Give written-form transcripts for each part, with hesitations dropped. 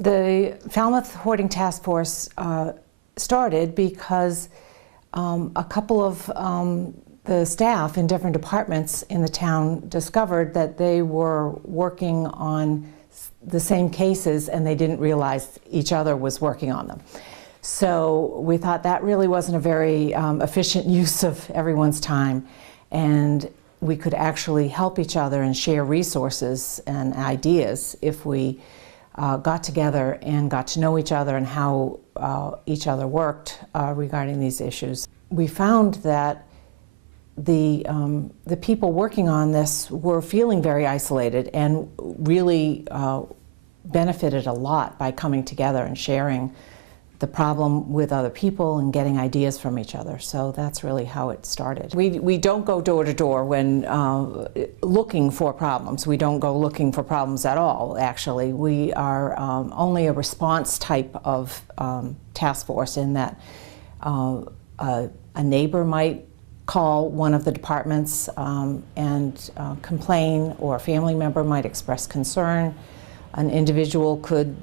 The Falmouth Hoarding Task Force started because a couple of the staff in different departments in the town discovered that they were working on the same cases and they didn't realize each other was working on them. So we thought that really wasn't a very efficient use of everyone's time, and we could actually help each other and share resources and ideas if we got together and got to know each other and how each other worked regarding these issues. We found that the people working on this were feeling very isolated and really benefited a lot by coming together and sharing the problem with other people and getting ideas from each other. So that's really how it started. We don't go door to door when looking for problems. We don't go looking for problems at all, actually. We are only a response type of task force in that a neighbor might call one of the departments and complain, or a family member might express concern. An individual could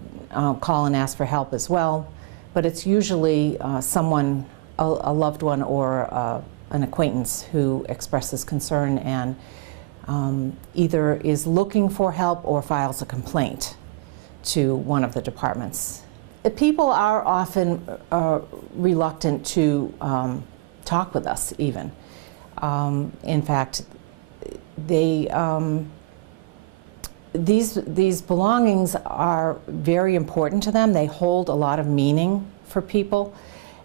call and ask for help as well. But it's usually someone, a loved one or an acquaintance who expresses concern and either is looking for help or files a complaint to one of the departments. People are often reluctant to talk with us even. In fact, these belongings are very important to them. They hold a lot of meaning for people,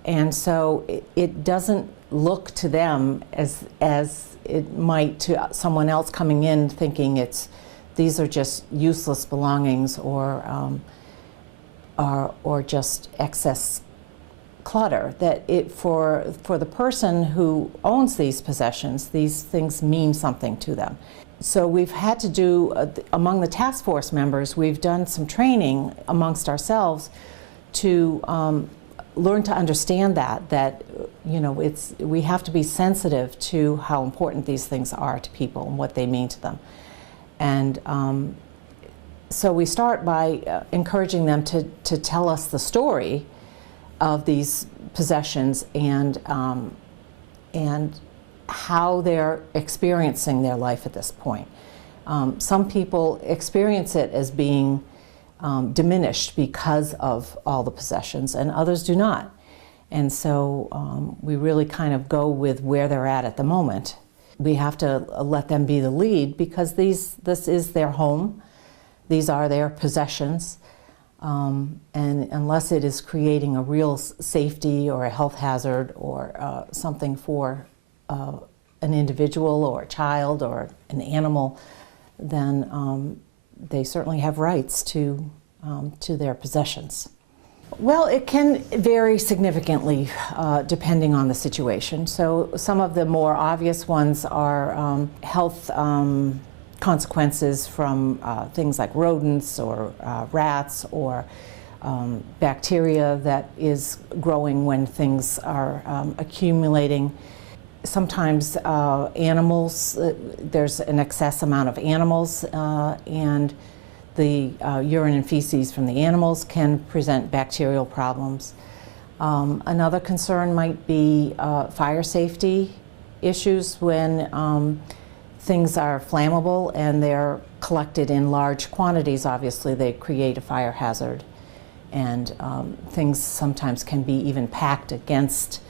and so it doesn't look to them as it might to someone else coming in thinking these are just useless belongings or just excess clutter. That for the person who owns these possessions, these things mean something to them. So we've had to do, among the task force members, we've done some training amongst ourselves to learn to understand that you know, we have to be sensitive to how important these things are to people and what they mean to them. And so we start by encouraging them to tell us the story of these possessions and how they're experiencing their life at this point. Some people experience it as being diminished because of all the possessions, and others do not. And so we really kind of go with where they're at the moment. We have to let them be the lead because this is their home. These are their possessions. And unless it is creating a real safety or a health hazard or something for an individual or a child or an animal, then they certainly have rights to their possessions. Well, it can vary significantly depending on the situation. So some of the more obvious ones are health consequences from things like rodents or rats or bacteria that is growing when things are accumulating. Sometimes animals, there's an excess amount of animals, and the urine and feces from the animals can present bacterial problems. Another concern might be fire safety issues when things are flammable and they're collected in large quantities. Obviously, they create a fire hazard, and things sometimes can be even packed against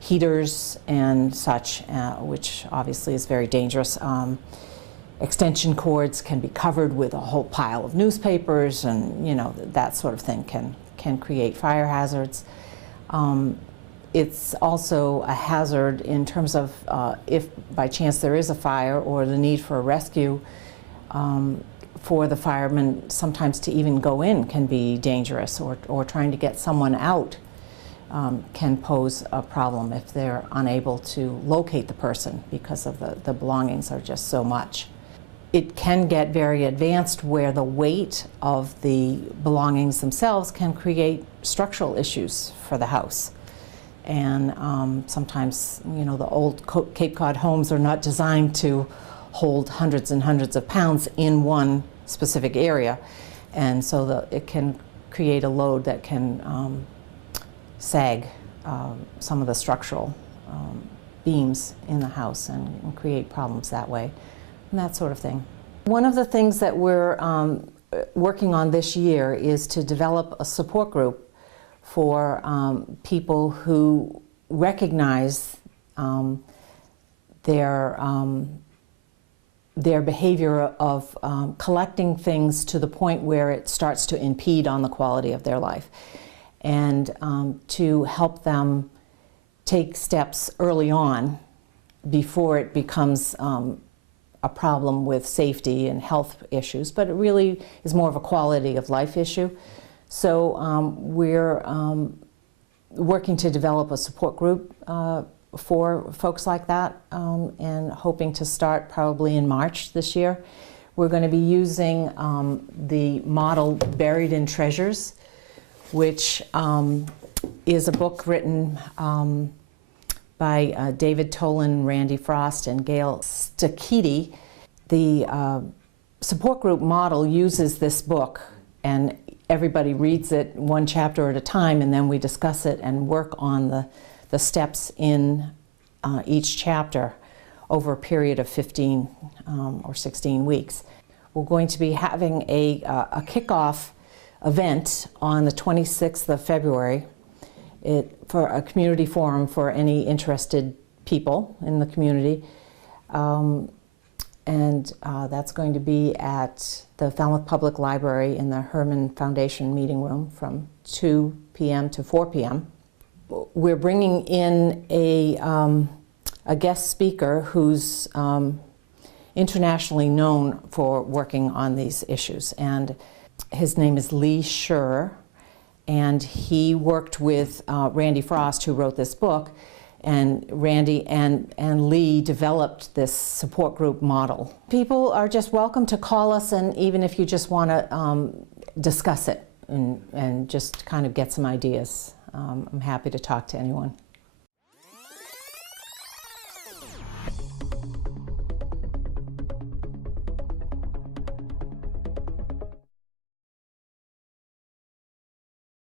heaters and such, which obviously is very dangerous. Extension cords can be covered with a whole pile of newspapers, and you know, that sort of thing can create fire hazards. It's also a hazard in terms of if by chance there is a fire or the need for a rescue, for the firemen sometimes to even go in can be dangerous, or trying to get someone out can pose a problem if they're unable to locate the person because of the belongings are just so much. It can get very advanced where the weight of the belongings themselves can create structural issues for the house. And sometimes, you know, the old Cape Cod homes are not designed to hold hundreds and hundreds of pounds in one specific area. And so it can create a load that can sag some of the structural beams in the house and create problems that way, and that sort of thing. One of the things that we're working on this year is to develop a support group for people who recognize their behavior of collecting things to the point where it starts to impede on the quality of their life, and to help them take steps early on before it becomes a problem with safety and health issues, but it really is more of a quality of life issue. So we're working to develop a support group for folks like that, and hoping to start probably in March this year. We're going to be using the model Buried in Treasures, which is a book written by David Tolan, Randy Frost, and Gail Stakiti. The support group model uses this book, and everybody reads it one chapter at a time, and then we discuss it and work on the steps in each chapter over a period of 15 or 16 weeks. We're going to be having a kickoff event on the 26th of February for a community forum for any interested people in the community. And that's going to be at the Falmouth Public Library in the Herman Foundation meeting room from 2 p.m. to 4 p.m. We're bringing in a guest speaker who's internationally known for working on these issues, and his name is Lee Scher, and he worked with Randy Frost, who wrote this book, and Randy and Lee developed this support group model. People are just welcome to call us, and even if you just want to discuss it and just kind of get some ideas, I'm happy to talk to anyone.